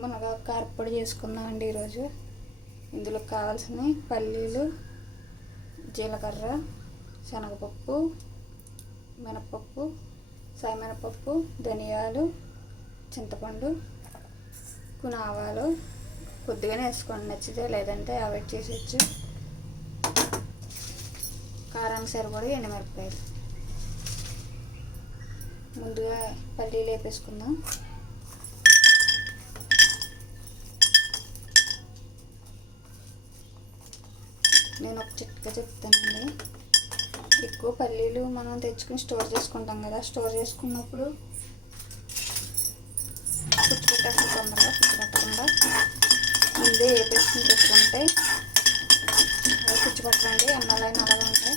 మునగా కారపొడి చేసుకుందామండి ఈరోజు. ఇందులో కావాల్సిన పల్లీలు, జీలకర్ర, శనగపప్పు, మినపప్పు, సాయమినపప్పు, ధనియాలు, చింతపండు, కొన్ని ఆవాలు కొద్దిగానే వేసుకోండి నచ్చితే, లేదంటే అవాయిడ్ చేసేయచ్చు. కారానికి సరిపడి ఎండుమిరపకాయలు. ముందుగా పల్లీలు వేపేసుకుందాం. నేను ఒక చిట్కా చెప్తానండి. ఎక్కువ పల్లీలు మనం తెచ్చుకుని స్టోర్ చేసుకుంటాం కదా, స్టోర్ చేసుకున్నప్పుడు పుచ్చిపెట్టేస్తుంది. తొందరగా పుచ్చిపెట్టకుండా ముందే వేపేసుకుని పెట్టుకుంటే అవి పుచ్చిపెట్టండి. ఎన్నలైనా అలాగే ఉంటాయి.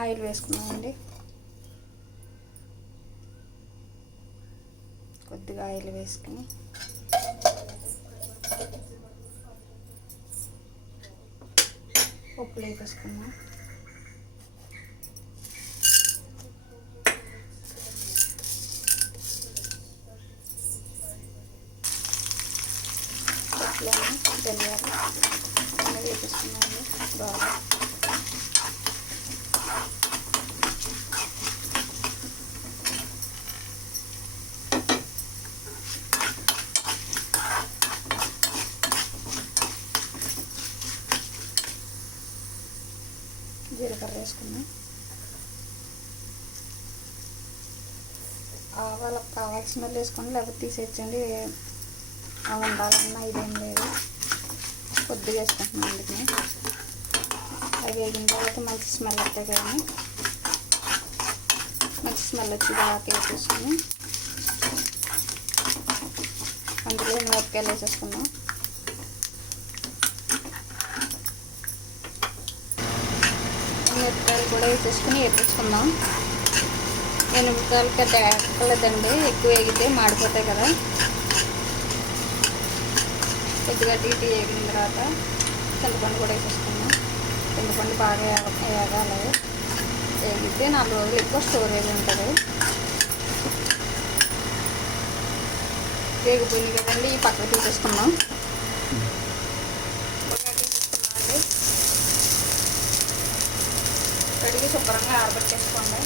ఆయిల్ వేసుకున్నామండి. కొద్దిగా ఆయిల్ వేసుకుని పప్పులు వేసుకున్నాం. పప్పులను ధనియాలు అన్నీ వేసుకున్నాము బాగా. జీలకర్ర వేసుకున్నాం. వాళ్ళకి కావాల్సిన వాళ్ళు వేసుకోండి, లేకపోతే తీసేయచ్చండి. అవి ఉండాలన్నా ఇదేం లేదు. కొద్దిగా వేసుకుంటున్నాం. అందుకని అవి వేగిన తర్వాత మంచి స్మెల్ వస్తాయి కదా, మంచి స్మెల్ వచ్చి బాగా వేసేసుకుని అందులో మిరపకాయలు వేసేసుకున్నాం. మిరపకాయలు కూడా వేసేసుకుని వేపించుకుందాం. మిరపకాయలు పెద్ద వేయక్కర్లేదండి, ఎక్కువ వేగితే మాడిపోతాయి కదా. కొద్దిగా టీటీ వేగిన తర్వాత చింతపండు కూడా వేసేసుకున్నాం. చింతపండు బాగా వేగాలి. వేగితే 4 రోజులు ఎక్కువ స్టోరేజ్ ఉంటుంది. వేగిపోయింది కదండి, ఈ పక్కకు తీసేసుకున్నాం. కడిగి శుభ్రంగా ఆరబెట్టేసుకోండి.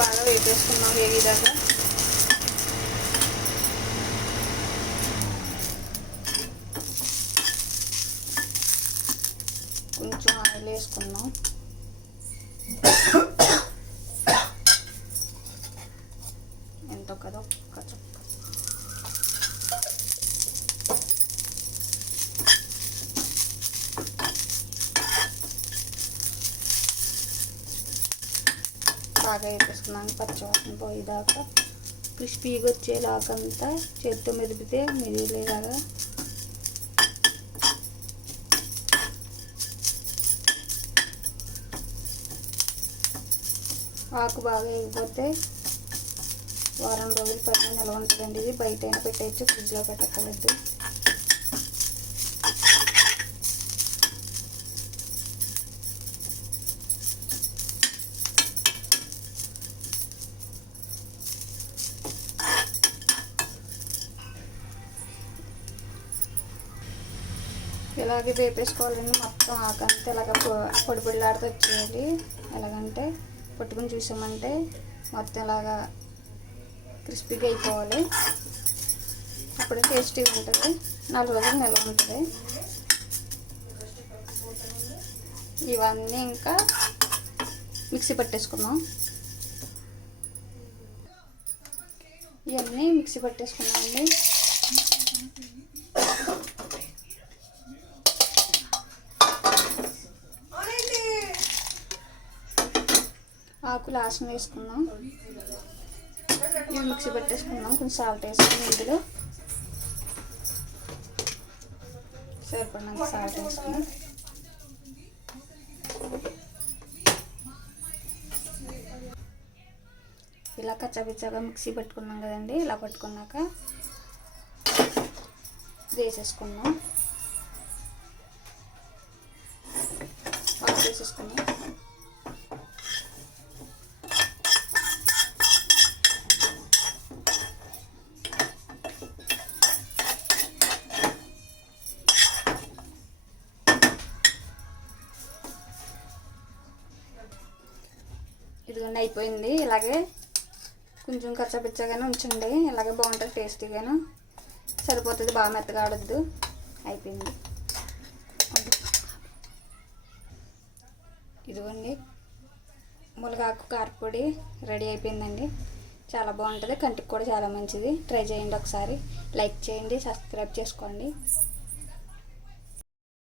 బాగా వేపేసుకున్నాం. వేగిదాకా కొంచెం ఆయిల్ వేసుకున్నాం. ఎంతో కదా ఒక్క చుక్క. బాగా వేసుకున్నాను. పచ్చివాసన పోయేదాకా క్రిస్పీగా వచ్చేలాగంతా చేత్తో మెదిపితే మెదిలేలాగా ఆకు బాగా వేగిపోతే వారం రోజులు పైన నిల్వ ఉంటుందండి. ఇది బయట అయినా పెట్టేయచ్చు, ఫ్రిడ్జ్లో పెట్టక్కర్లేదు. ఇలాగే వేపేసుకోవాలండి. మొత్తం ఆకంతా ఇలాగ పొడి పొడిలాడుతూ వచ్చేయాలి. ఎలాగంటే పట్టుకుని చూసామంటే మొత్తం ఇలాగా క్రిస్పీగా అయిపోవాలి. అప్పుడే టేస్టీగా ఉంటుంది. 4 రోజులు నిల్వ ఉంటుంది. ఇవన్నీ ఇంకా మిక్సీ పట్టేసుకుందాం. ఇవన్నీ మిక్సీ పట్టేసుకున్నామండి. ఆకు లాస్ట్ వేసుకుందాం. ఇవి మిక్సీ పెట్టేసుకుందాం. కొంచెం సాల్ట్ వేసుకుని ఇందులో సరిపడినంత సాల్ట్ వేసుకుని ఇలా కచ్చాపిచ్చాగా మిక్సీ పట్టుకున్నాం కదండి. ఇలా పట్టుకున్నాక వేసేసుకున్నాం. చేసేసుకుని ఇదిగోండి అయిపోయింది. ఇలాగే కొంచెం కచ్చాపిచ్చాగానే ఉంచండి, ఇలాగే బాగుంటుంది టేస్టీగాను. సరిపోతుంది, బాగా మెత్తగా ఆడద్దు. అయిపోయింది. ఇదిగోండి మునగాకు కారపొడి రెడీ అయిపోయిందండి. చాలా బాగుంటుంది, కంటికి కూడా చాలా మంచిది. ట్రై చేయండి ఒకసారి. లైక్ చేయండి, సబ్స్క్రైబ్ చేసుకోండి.